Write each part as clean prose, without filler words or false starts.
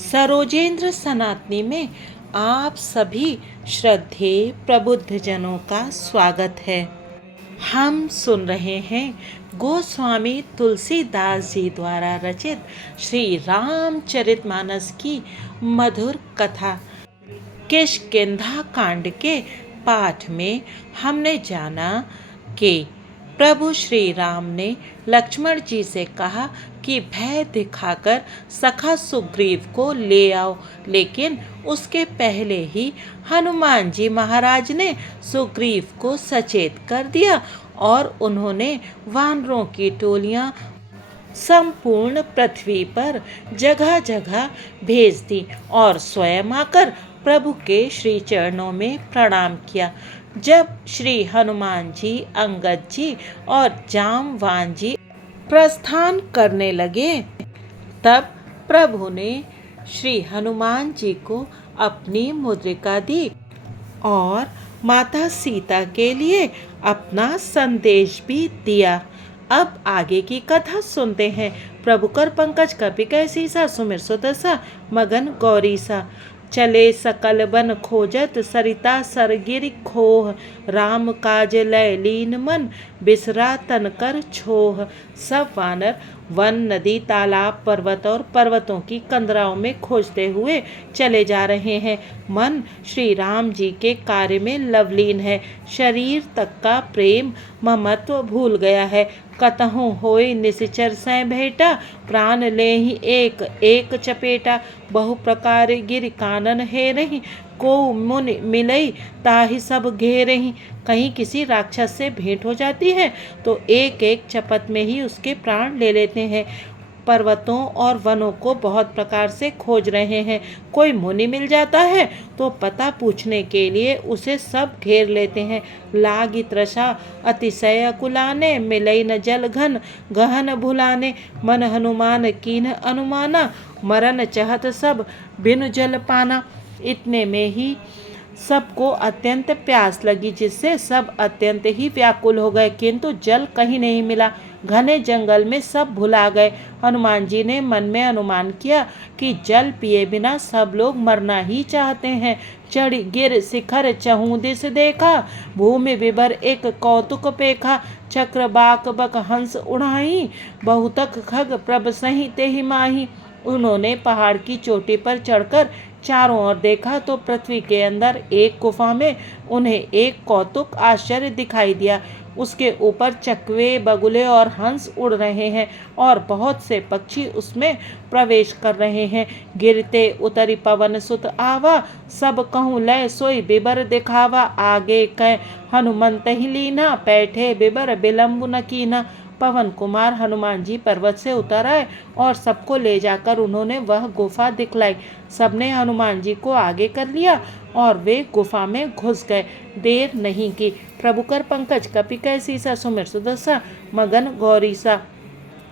सरोजेंद्र सनातनी में आप सभी श्रद्धेय प्रबुद्ध जनों का स्वागत है। हम सुन रहे हैं गोस्वामी तुलसीदास जी द्वारा रचित श्री रामचरितमानस की मधुर कथा। किष्किंधा कांड के पाठ में हमने जाना कि प्रभु श्री राम ने लक्ष्मण जी से कहा कि भय दिखाकर सखा सुग्रीव को ले आओ, लेकिन उसके पहले ही हनुमान जी महाराज ने सुग्रीव को सचेत कर दिया और उन्होंने वानरों की टोलियां संपूर्ण पृथ्वी पर जगह जगह भेज दी और स्वयं आकर प्रभु के श्री चरणों में प्रणाम किया। जब श्री हनुमान जी, अंगद जी और जामवान जी प्रस्थान करने लगे, तब प्रभु ने श्री हनुमान जी को अपनी मुद्रिका दी और माता सीता के लिए अपना संदेश भी दिया। अब आगे की कथा सुनते हैं। प्रभु कर पंकज कपि कैसी सा, सुमिर सुदसा मगन गौरी सा। चले सकल बन खोजत, सरिता सरगिर खोह। राम काज लय लीन मन, बिसरा तन कर छोह। सब वानर वन, नदी, तालाब, पर्वत और पर्वतों की कंदराओं में खोजते हुए चले जा रहे हैं। मन श्री राम जी के कार्य में लवलीन है। शरीर तक का प्रेम ममत्व भूल गया है। कतहु होय निश्चर सै भेटा, प्राण ले ही एक एक चपेटा। बहु प्रकार गिर कानन हे रही, को मुनि मिलई ताहि सब घेरही। कहीं किसी राक्षस से भेंट हो जाती है तो एक एक चपत में ही उसके प्राण ले लेते हैं। पर्वतों और वनों को बहुत प्रकार से खोज रहे हैं। कोई मुनि मिल जाता है तो पता पूछने के लिए उसे सब घेर लेते हैं। लागी तृषा अतिशय कुलाने, मिलई न जल घन गहन भुलाने। मन हनुमान कीन्ह अनुमाना, मरन चहत सब बिनु जल पाना। इतने में ही सबको अत्यंत प्यास लगी, जिससे सब अत्यंत ही व्याकुल हो गए, किंतु जल कहीं नहीं मिला। घने जंगल में सब भुला गए। हनुमान जी ने मन में अनुमान किया कि जल पिए बिना सब लोग मरना ही चाहते हैं। चढ़ गिर शिखर चहु दिस देखा, भूमि विभर एक कौतुक पेखा। चक्र बाक बक हंस उड़ाई, बहुतक खग प्रभ सही तेहि माही। उन्होंने पहाड़ की चोटी पर चढ़कर चारों ओर देखा तो पृथ्वी के अंदर एक गुफा में उन्हें एक कौतुक आश्चर्य दिखाई दिया। उसके ऊपर चकवे, बगुले और हंस उड़ रहे हैं और बहुत से पक्षी उसमें प्रवेश कर रहे हैं। गिरते उतरी पवन सुत आवा, सब कहूँ लय सोई बिबर दिखावा। आगे कै हनुमंत ही लीना, बैठे बिबर विलम्ब न कीना। पवन कुमार हनुमान जी पर्वत से उतर आए और सबको ले जाकर उन्होंने वह गुफा दिखलाई। सबने हनुमान जी को आगे कर लिया और वे गुफा में घुस गए। देर नहीं की। प्रभु कर पंकज कपि कैसी सा, सुमिर सुदसा मगन गौरी सा।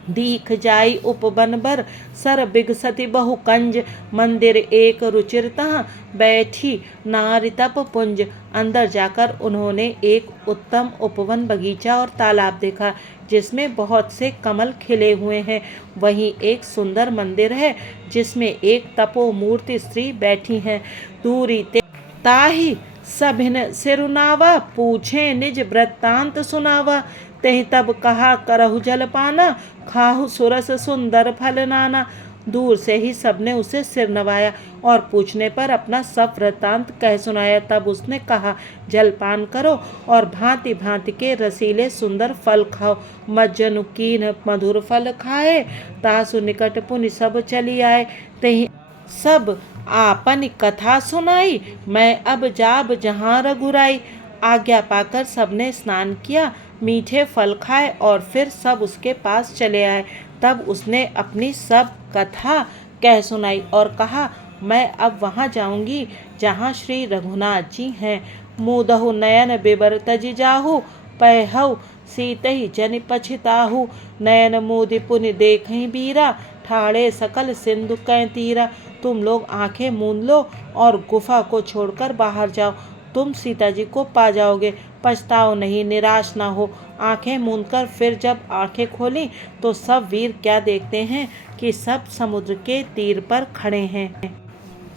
दीख जाई उपवन बर, सर बिगसति बहु कंज। मंदिर एक रुचिर तहाँ, बैठी नारी तप पुंज। अंदर जाकर उन्होंने एक उत्तम उपवन, बगीचा और तालाब देखा, जिसमें बहुत से कमल खिले हुए हैं। वहीं एक सुंदर मंदिर है, जिसमें एक तपोमूर्ति स्त्री बैठी हैं। दूरी ते ताहि सभिन सिरुनावा, पूछे निज वृत्तांत सुनावा। तेहि तब कहा करहु जलपाना, खाहु सुरस सुंदर फल नाना। दूर से ही सबने उसे सिर नवाया और पूछने पर अपना सब वृत्तांत कह सुनाया। तब उसने कहा, जलपान करो और भांति भांति के रसीले सुंदर फल खाओ। मज्जनु कीन्ह मधुर फल खाए, तासु निकट पुनि सब चली आए। तही सब आपन कथा सुनाई, मैं अब जाब जहाँ रघुराई। आज्ञा पाकर सबने स्नान किया, मीठे फल खाए और फिर सब उसके पास चले आए। तब उसने अपनी सब कथा कह सुनाई और कहा, मैं अब वहाँ जाऊंगी जहाँ श्री रघुनाथ जी हैं। मुदहु नयन बिबर तजि जाहु, पैहु सीतहि जनि पछिताहु। नयन मुदि पुनि देखहि बीरा, ठाड़े सकल सिंधु कै तीरा। तुम लोग आंखें मूंद लो और गुफा को छोड़कर बाहर जाओ। तुम सीता जी को पा जाओगे, पछताओ नहीं, निराश ना हो। आंखें मूंदकर फिर जब आंखें खोली तो सब वीर क्या देखते हैं कि सब समुद्र के तीर पर खड़े हैं।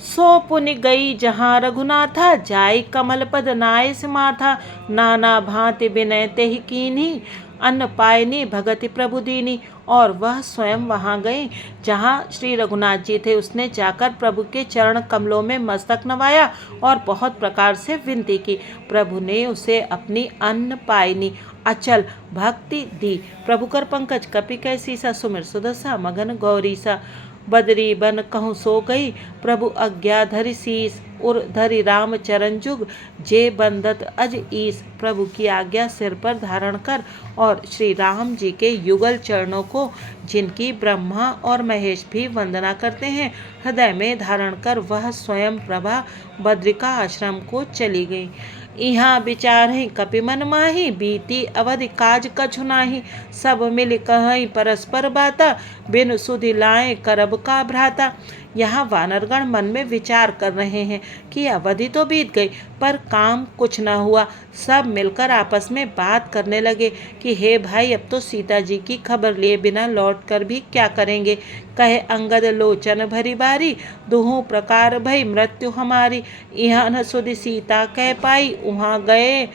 सो पुनि गई जहाँ रघुनाथा, जाई कमल पद नाय समाथा। नाना भांति विनय तेहि कीन्ही, अन्न पायनी भगति प्रभु दीनी। और वह स्वयं वहां गई जहाँ श्री रघुनाथ जी थे। उसने जाकर प्रभु के चरण कमलों में मस्तक नवाया और बहुत प्रकार से विनती की। प्रभु ने उसे अपनी अन्न पायनी अचल भक्ति दी। प्रभु कर पंकज कपि कैसी सा, सुमिर सुदसा मगन गौरी सा। बदरी बन कहूँ सो गई, प्रभु आज्ञा धरि शीस। उर धरि राम चरण जुग, जे बंदत अज ईस। प्रभु की आज्ञा सिर पर धारण कर और श्री राम जी के युगल चरणों को, जिनकी ब्रह्मा और महेश भी वंदना करते हैं, हृदय में धारण कर वह स्वयं प्रभा बद्रिका आश्रम को चली गई। इहाँ विचारहि कपि मन माही, बीती अवधि काज कछु नाही। सब मिल कहीं परस्पर बाता, बिन सुधि लाए करब का भ्राता। यहाँ वानरगण मन में विचार कर रहे हैं कि अवधि तो बीत गई पर काम कुछ न हुआ। सब मिलकर आपस में बात करने लगे कि हे भाई, अब तो सीता जी की खबर लिए बिना लौट कर भी क्या करेंगे। कहे अंगद लोचन भरी बारी, दुहु प्रकार भई मृत्यु हमारी। यहाँ न सुधि सीता कह पाई, वहाँ गए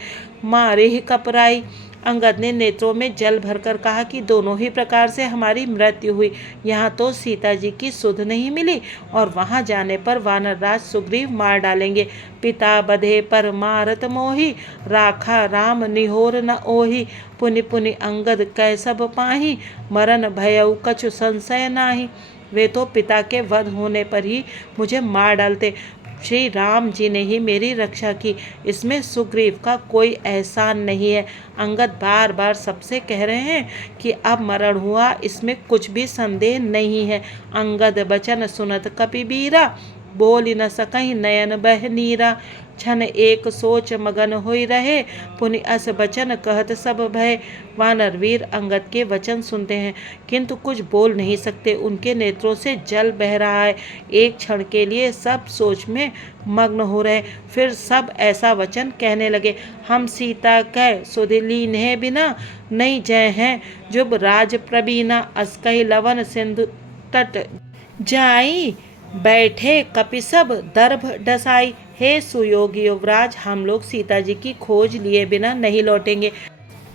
मारे ही कपराई। अंगद ने नेत्रों में जल भरकर कहा कि दोनों ही प्रकार से हमारी मृत्यु हुई। यहाँ तो सीता जी की सुध नहीं मिली और वहाँ जाने पर वानर राज सुग्रीव मार डालेंगे। पिता बधे पर मारत मोही, राखा राम निहोर न ओही। पुनि पुनि अंगद कह सब पाही, मरन भयउ कछु संशय नाही। वे तो पिता के वध होने पर ही मुझे मार डालते, श्री राम जी ने ही मेरी रक्षा की, इसमें सुग्रीव का कोई एहसान नहीं है। अंगद बार बार सबसे कह रहे हैं कि अब मरण हुआ, इसमें कुछ भी संदेह नहीं है। अंगद बचन सुनत कपि बीरा, बोल न सकहीं नयन बह नीरा। क्षण एक सोच मगन होई रहे, पुनि अस बचन कहत सब भय। वानरवीर अंगद के वचन सुनते हैं किंतु कुछ बोल नहीं सकते। उनके नेत्रों से जल बह रहा है। एक क्षण के लिए सब सोच में मग्न हो रहे, फिर सब ऐसा वचन कहने लगे। हम सीता कह सुधि लीन्हे बिना, नहीं जय हैं जुब राज प्रबीना। अस कहि लवन सिंधु तट जाई, बैठे कपि सब दर्भ डसाई। हे सुयोगी युवराज, हम लोग सीता जी की खोज लिए बिना नहीं लौटेंगे।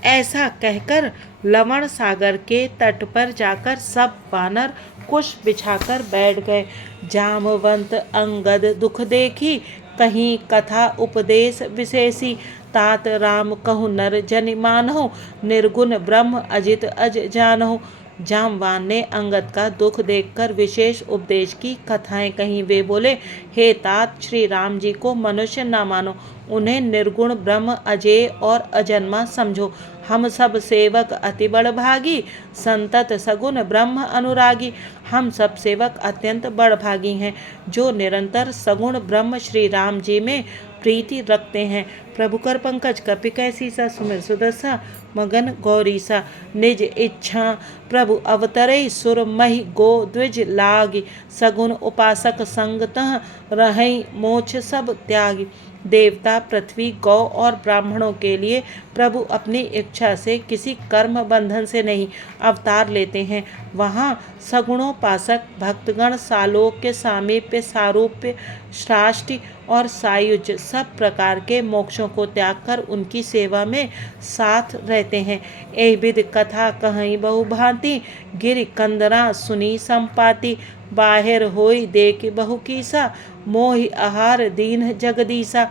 ऐसा कहकर लवण सागर के तट पर जाकर सब वानर कुश बिछाकर बैठ गए। जामवंत अंगद दुख देखी, कहीं कथा उपदेश विशेषी। तात राम कहु नर जनि मानहु, निर्गुण ब्रह्म अजित अज जानहु। जामवान ने अंगद का दुख देखकर विशेष उपदेश की कथाएं कहीं। वे बोले, हे तात, श्री राम जी को मनुष्य न मानो, उन्हें निर्गुण ब्रह्म अजेय और अजन्मा समझो। हम सब सेवक अति बड़भागी, संतत सगुण ब्रह्म अनुरागी। हम सब सेवक अत्यंत बड़भागी हैं जो निरंतर सगुण ब्रह्म श्री राम जी में प्रीति रखते हैं। प्रभु कर पंकज कपि कैसी सा, सुमिर सुदसा मगन गौरी सा। निज इच्छा प्रभु अवतरई, सुर महि गो द्विज लागी। सगुण उपासक संगतः, रहई मोक्ष सब त्यागी। देवता, पृथ्वी, गौ और ब्राह्मणों के लिए प्रभु अपनी इच्छा से किसी कर्म बंधन से नहीं अवतार लेते हैं। वहाँ सगुणोपासक भक्तगण सालोक्य, सामीप्य, सारूप्य, श्राष्टि और सायुज्य सब प्रकार के मोक्षों को त्याग कर उनकी सेवा में साथ रहते हैं। एहि विधि कथा कहीं बहु भांति, गिरि कंदरा सुनी संपाति। बाहिर होई देख बहु कीसा, मोहि आहार दीन जगदीसा।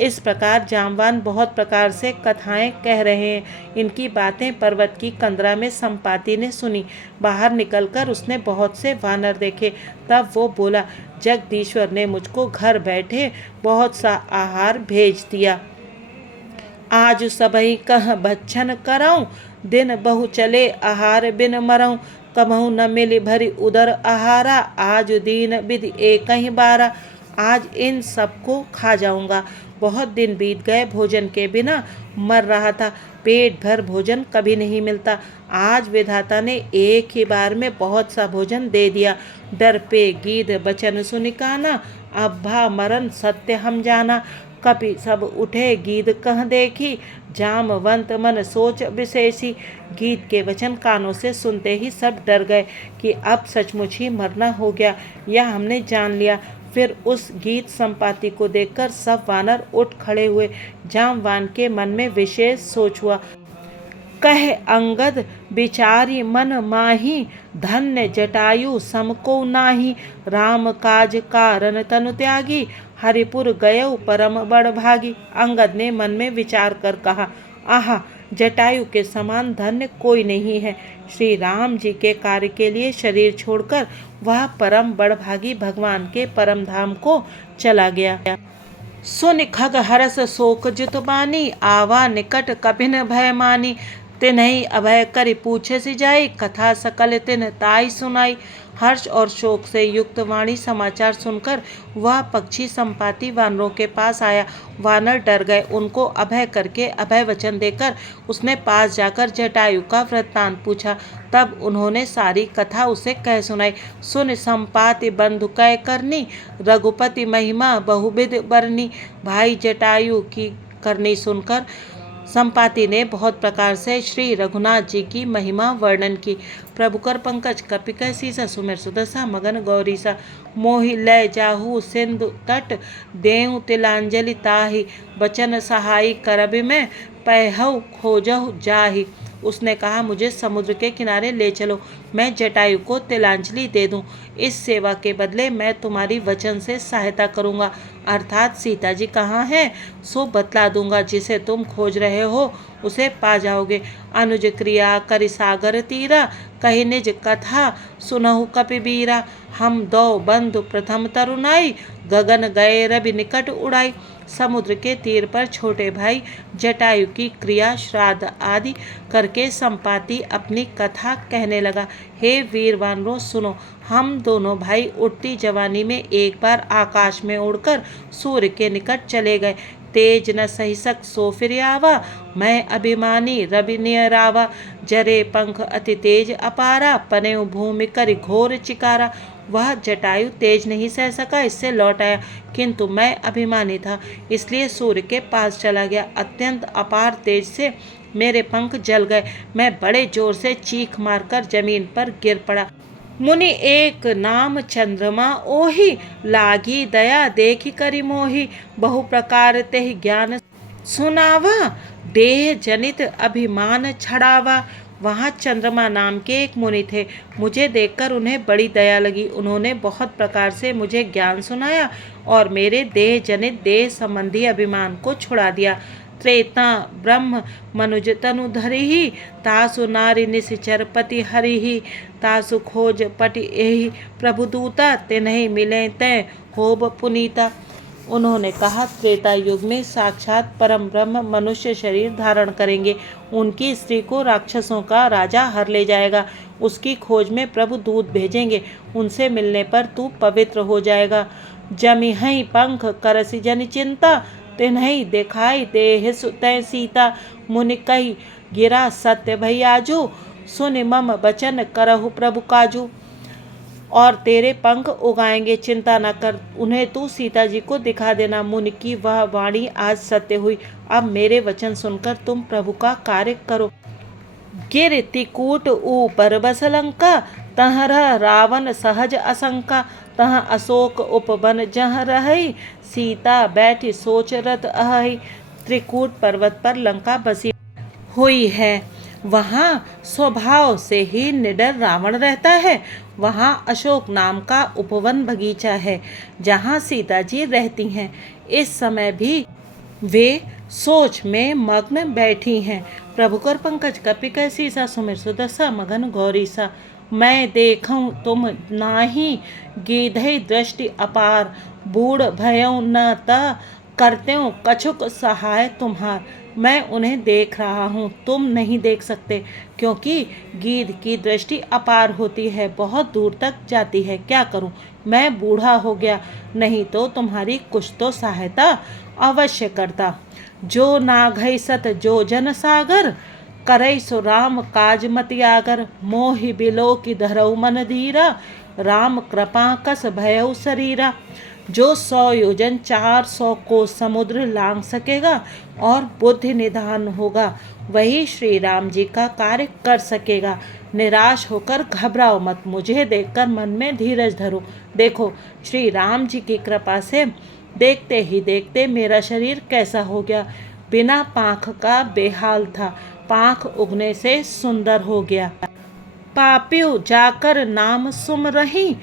इस प्रकार जामवान बहुत प्रकार से कथाएं कह रहे हैं। इनकी बातें पर्वत की कंदरा में संपाति ने सुनी। बाहर निकलकर उसने बहुत से वानर देखे। तब वो बोला, जगदीश्वर ने मुझको घर बैठे बहुत सा आहार भेज दिया। आज सबही कह भक्षण करऊं, दिन बहु चले आहार बिन मरऊं। कबहू न मिली भरी उदर आहारा, आज दीन विधि एक ही बारा। आज इन सबको खा जाऊंगा। बहुत दिन बीत गए, भोजन के बिना मर रहा था। पेट भर भोजन कभी नहीं मिलता। आज विधाता ने एक ही बार में बहुत सा भोजन दे दिया। डर पे गीध बचन सुनि काना, अब्बा मरन सत्य हम जाना। कपि सब उठे गीत कह देखी, जामवंत मन सोच विशेषी। गीत के वचन कानों से सुनते ही सब डर गए कि अब सचमुच ही मरना हो गया, यह हमने जान लिया। फिर उस गीत संपाति को देखकर सब वानर उठ खड़े हुए। जामवान के मन में विशेष सोच हुआ। कह अंगद बिचारी मन माही, धन्य जटायु समको नाही। राम काज कारण तनु त्यागी, हरिपुर गयो परम बड़ भागी। अंगद ने मन में विचार कर कहा, आहा, जटायु के समान धन्य कोई नहीं है। श्री राम जी के कार्य के लिए शरीर छोड़कर वह परम बड़भागी भगवान के परम धाम को चला गया। सुन खग हरस शोक जित बानी, आवा निकट कपिन भय मानी। तिन्हि अभय करि पूछे सी जाई, कथा सकल तिन ताई सुनाई। हर्ष और शोक से युक्त वाणी समाचार सुनकर वह पक्षी संपाति वानरों के पास आया। वानर डर गए। उनको अभय करके अभय वचन देकर उसने पास जाकर जटायु का वृत्तांत पूछा। तब उन्होंने सारी कथा उसे कह सुनाई। सुन संपाति बंधु कै करनी, रघुपति महिमा बहुविध बरनी। भाई जटायु की करनी सुनकर संपाति ने बहुत प्रकार से श्री रघुनाथ जी की महिमा वर्णन की। प्रभु कर पंकज कपि कह सीसा, सुमिर सुदशा मगन गौरीसा। मोहि लय जाहू सिंधु तट, देव तिलांजलि ताहि। बचन सहाई करबि मैं, पैहु खोजहु जाहि। उसने कहा, मुझे समुद्र के किनारे ले चलो, मैं जटायु को तिलांजलि दे दूं। इस सेवा के बदले मैं तुम्हारी वचन से सहायता करूंगा, अर्थात सीता जी कहाँ हैं सो बतला दूंगा। जिसे तुम खोज रहे हो उसे पा जाओगे। अनुज क्रिया करि सागर तीरा, कही निज कथा सुनहु कपिबीरा। हम दो बंधु प्रथम तरुणाई, गगन गए रवि निकट उड़ाई। समुद्र के तीर पर छोटे भाई जटायु की क्रिया श्राद्ध आदि करके संपाति अपनी कथा कहने लगा। हे वीर वानरों सुनो, हम दोनों भाई उठती जवानी में एक बार आकाश में उड़कर सूर्य के निकट चले गए। तेज न सही सक सो फिर आवा, मैं अभिमानी रवि नियरावा। जरे पंख अति तेज अपारा, पनेउ भूमि करि घोर चिकारा। वह जटायु तेज नहीं सह सका, इससे लौट आया, किंतु मैं अभिमानी था इसलिए सूर्य के पास चला गया। अत्यंत अपार तेज से मेरे पंख जल गए। मैं बड़े जोर से चीख मारकर जमीन पर गिर पड़ा। मुनि एक नाम चंद्रमा ओहि, लागी दया देखी करि मोहि। बहु प्रकार तेहि ज्ञान सुनावा, देह जनित अभिमान छड़ावा। वहाँ चंद्रमा नाम के एक मुनि थे। मुझे देखकर उन्हें बड़ी दया लगी। उन्होंने बहुत प्रकार से मुझे ज्ञान सुनाया और मेरे देह जनित देह संबंधी अभिमान को छुड़ा दिया। त्रेता ब्रह्म मनुज तनु धरिहि, तासु नारी निशिचर पति हरिहि। तासु खोज पटि एहि प्रभुदूता, तिन्हि मिले तै होब पुनीता। उन्होंने कहा, त्रेता युग में साक्षात परम ब्रह्म मनुष्य शरीर धारण करेंगे। उनकी स्त्री को राक्षसों का राजा हर ले जाएगा। उसकी खोज में प्रभु दूत भेजेंगे। उनसे मिलने पर तू पवित्र हो जाएगा। जमिहै पंख करसि जनि चिंता, तिन्हि देखाई देहि तै सीता। मुनि कहि गिरा सत्य भई आजू, सुनि मम बचन करहु प्रभु काजू। और तेरे पंख उगाएंगे, चिंता न कर, उन्हें तू सीता जी को दिखा देना। मुनि की वह वाणी आज सत्य हुई। अब मेरे वचन सुनकर तुम प्रभु का कार्य करो। गिर तिकूट ऊपर बस लंका, तहरह रावण सहज असंका। तह अशोक उपवन जह रहई, सीता बैठी सोच रत अहई। त्रिकूट पर्वत पर लंका बसी हुई है। वहाँ स्वभाव से ही निडर रावण रहता है। वहाँ अशोक नाम का उपवन बगीचा है जहाँ सीता जी रहती हैं। इस समय भी वे सोच में मग्न बैठी हैं। प्रभु कर पंकज कपि कह सीसा, सुमिर सुदशा मगन गौरीसा। मैं देखूं तुम नाही, गीधई दृष्टि अपार। बूढ़ भयउ न ता, करत्यों कछुक सहाय तुम्हार। मैं उन्हें देख रहा हूँ, तुम नहीं देख सकते, क्योंकि गीध की दृष्टि अपार होती है, बहुत दूर तक जाती है। क्या करूँ, मैं बूढ़ा हो गया, नहीं तो तुम्हारी कुछ तो सहायता अवश्य करता। जो नाघई सत जो जन सागर, करई सो राम काज मति आगर। मोहि बिलो की धरऊ मन धीरा, राम कृपा कस भयउ शरीरा। जो 100 योजन 400 को समुद्र लांघ सकेगा और बुद्धि निधान होगा, वही श्री राम जी का कार्य कर सकेगा। निराश होकर घबराओ मत, मुझे देखकर मन में धीरज धरो। देखो, श्री राम जी की कृपा से देखते ही देखते मेरा शरीर कैसा हो गया। बिना पाँख का बेहाल था, पाँख उगने से सुंदर हो गया। पापियो जाकर नाम सुम रही,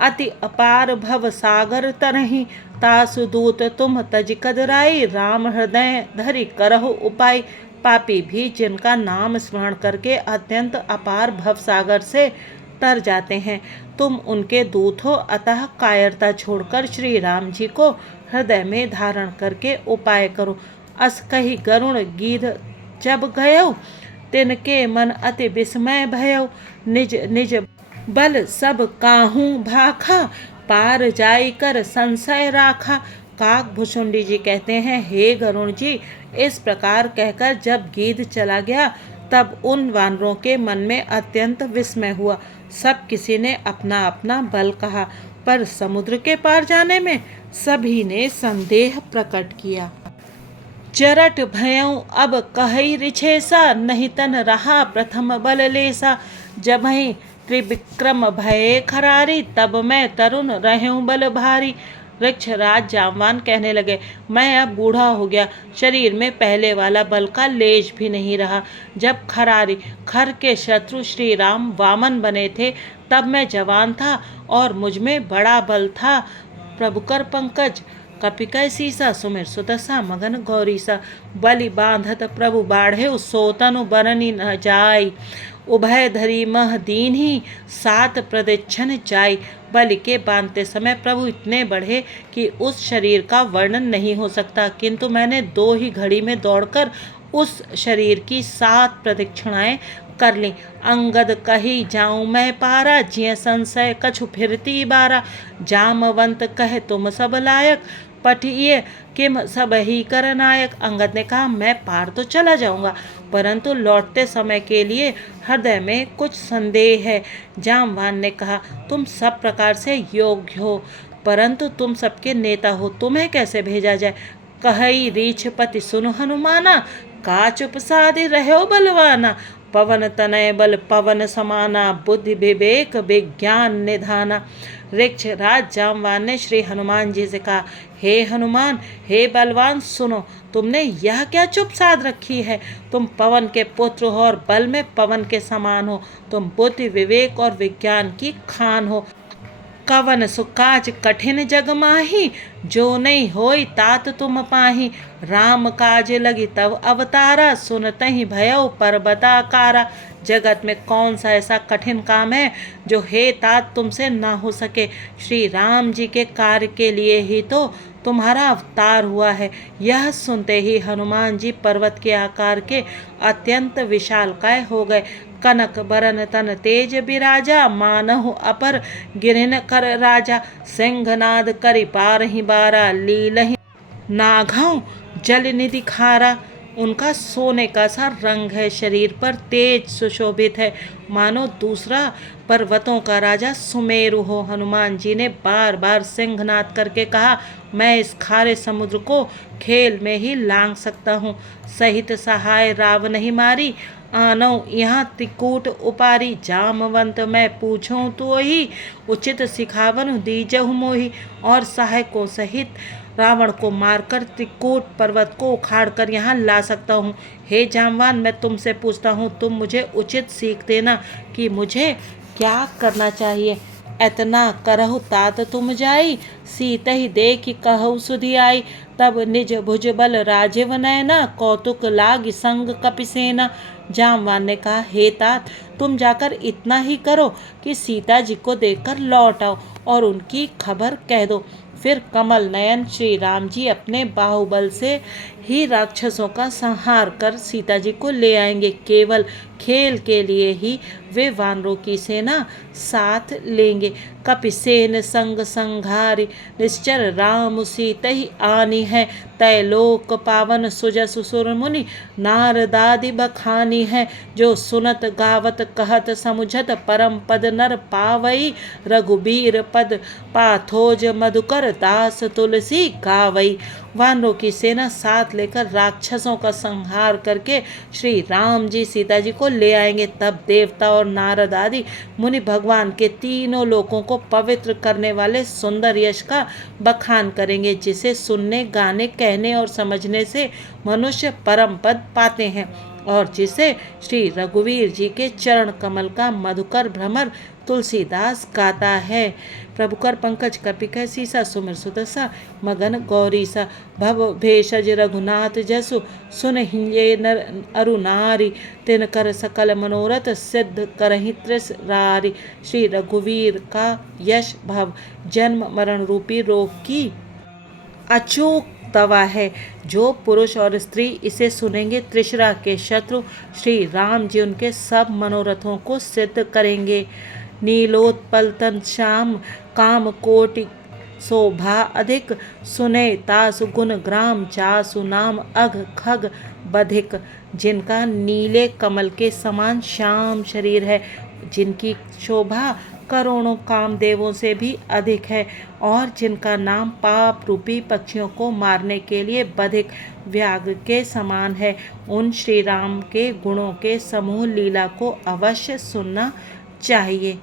अति अपार भव सागर तरही। तासु दूत तुम तज कदराई, राम हृदय धरि करहु उपाय। पापी भी जिनका नाम स्मरण करके अत्यंत अपार भव सागर से तर जाते हैं, तुम उनके दूत हो। अतः कायरता छोड़कर श्री राम जी को हृदय में धारण करके उपाय करो। अस कही गरुण गीध जब गयो, तिनके मन अति विस्मय भयो। निज निज बल सब काहू भाखा, पार जाई कर संशय राखा। काक भुसुंडी जी कहते हैं, हे गरुण जी, इस प्रकार कहकर जब गीध चला गया तब उन वानरों के मन में अत्यंत विस्मय हुआ। सब किसी ने अपना अपना बल कहा, पर समुद्र के पार जाने में सभी ने संदेह प्रकट किया। जरट भयऊ अब कहई रिछेसा, नहीं तन रहा प्रथम बल लेसा। जबहि त्रिविक्रम भये खरारी, तब मैं तरुण रहूं बल भारी। वृक्षराज जामवान कहने लगे, मैं अब बूढ़ा हो गया, शरीर में पहले वाला बल का लेश भी नहीं रहा। जब खर के शत्रु श्री राम वामन बने थे, तब मैं जवान था और मुझ में बड़ा बल था। प्रभुकर पंकज कपिकै सीसा, सुमिर सुदशा मगन गौरीसा। बलि बांधत प्रभु बाढ़े, सोतनु बरनी न जाय। उभय धरी मह दीन ही, सात प्रदक्षिण जाय। बलि के बांधते समय प्रभु इतने बढ़े कि उस शरीर का वर्णन नहीं हो सकता, किंतु मैंने 2 ही घड़ी में दौड़कर उस शरीर की 7 प्रदक्षिणाएं कर ली। अंगद कही जाऊं मैं पारा, जिय संशय कछु फिरती बारा। जामवंत कहे तुम सब लायक, पठिए किम सब ही कर नायक। अंगद ने कहा, मैं पार तो चला जाऊंगा, परंतु लौटते समय के लिए हृदय में कुछ संदेह है। जामवान ने कहा, तुम सब प्रकार से योग्य हो, परंतु तुम सबके नेता हो, तुम्हें कैसे भेजा जाए। कहई रीछपति सुन हनुमाना, का चुप साधि रहो बलवाना। पवन तनय बल पवन समाना, बुद्धि विवेक विज्ञान निधाना। वृक्ष राज जामवान ने श्री हनुमान जी से कहा, हे हनुमान, हे बलवान, सुनो, तुमने यह क्या चुप साध रखी है। तुम पवन के पुत्र हो और बल में पवन के समान हो। तुम बुद्धि विवेक और विज्ञान की खान हो। कवन सुकाज कठिन जग माही, जो नहीं होई तात तुम पाही। राम काज लगी तब अवतारा, सुनतहि भयउ पर्वताकारा। जगत में कौन सा ऐसा कठिन काम है जो हे तात तुमसे ना हो सके। श्री राम जी के कार्य के लिए ही तो तुम्हारा अवतार हुआ है। यह सुनते ही हनुमान जी पर्वत के आकार के अत्यंत विशालकाय हो गए। कनक बरन तन तेज बिराजा, मानहु अपर गिरहिन कर राजा। सिंहनाद करि पारहि बारा, लीलहि नाघौ जल निधि खारा। उनका सोने का सा रंग है, शरीर पर तेज सुशोभित है, मानो दूसरा पर्वतों का राजा सुमेरु हो। हनुमान जी ने बार बार सिंहनाद करके कहा, मैं इस खारे समुद्र को खेल में ही लांघ सकता हूँ। सहित सहाय राव नहीं मारी, आनौ यहाँ त्रिकूट उपारी। जामवंत मैं पूछूं तो ही, उचित सिखावन दीजहु मोहि। और सहायकों सहित रावण को मारकर त्रिकूट पर्वत को उखाड़कर यहाँ ला सकता हूँ। हे जामवान, मैं तुमसे पूछता हूँ, तुम मुझे उचित सीख देना कि मुझे क्या करना चाहिए। एतना करहु तात तुम जाई, सीतहि देखि कहु सुधि आई। तब निज भुज बल राजीव नयना, कौतुक लाग संग कपिसेना। जामवान ने कहा, हे तात, तुम जाकर इतना ही करो कि सीता जी को देखकर लौट आओ और उनकी खबर कह दो। फिर कमल नयन श्री राम जी अपने बाहुबल से ही राक्षसों का संहार कर सीता जी को ले आएंगे। केवल खेल के लिए ही वे वानरों की सेना साथ लेंगे। कपिसेन संग संघारी, निश्चर राम सीतहि आनी है। तय लोक पावन सुजस सुर मुनि, नारदादि बखानी है। जो सुनत गावत कहत समुझत, परम पद नर पावई। रघुबीर पद पाथोज मधुकर, दास तुलसी गावई। वानरों की सेना साथ लेकर राक्षसों का संहार करके श्री राम जी सीता जी को ले आएंगे। तब देवता और नारद आदि मुनि भगवान के तीनों लोकों को पवित्र करने वाले सुंदर यश का बखान करेंगे, जिसे सुनने, गाने, कहने और समझने से मनुष्य परम पद पाते हैं, और जिसे श्री रघुवीर जी के चरण कमल का मधुकर भ्रमर तुलसीदास गाता है। प्रभुकर पंकज कपिकर सीसा सुमिर सुदसा मगन गौरी सा भव भेषज रघुनाथ जसु सुन हिंजे नर अरुनारी तिन कर सकल मनोरथ सिद्ध करहि त्रिसरारी। श्री रघुवीर का यश भव जन्म मरण रूपी रोग की अचूक दवा है। जो पुरुष और स्त्री इसे सुनेंगे, त्रिशरा के शत्रु श्री राम जी उनके सब मनोरथों को सिद्ध करेंगे। नीलोत्पल तन श्याम काम कोटि शोभा अधिक सुने तासु गुण ग्राम जासु नाम अघ खग बधिक। जिनका नीले कमल के समान श्याम शरीर है, जिनकी शोभा करोड़ों कामदेवों से भी अधिक है, और जिनका नाम पाप रूपी पक्षियों को मारने के लिए बधिक व्याघ्र के समान है, उन श्री राम के गुणों के समूह लीला को अवश्य सुनना चाहिए।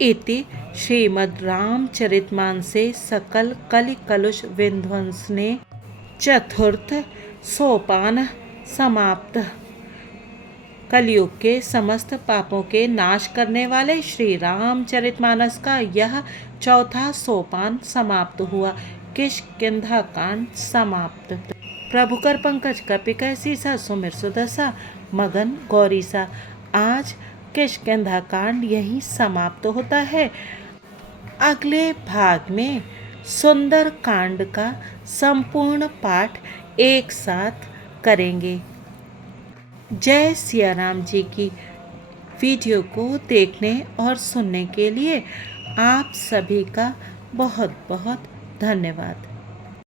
इति श्रीमद् रामचरितमानसे सकल कलि कलुष विध्वंसने चतुर्थ सोपान समाप्त। कलयुग के समस्त पापों के नाश करने वाले श्री रामचरितमानस का यह चौथा सोपान समाप्त हुआ। किष्किंधा कांड समाप्त। प्रभुकर पंकज कपिकर सीसा सुमिर सुदसा मगन गौरी सा। आज किष्किंधा कांड यही समाप्त होता है। अगले भाग में सुंदर कांड का संपूर्ण पाठ एक साथ करेंगे। जय सिया राम जी की। वीडियो को देखने और सुनने के लिए आप सभी का बहुत बहुत धन्यवाद।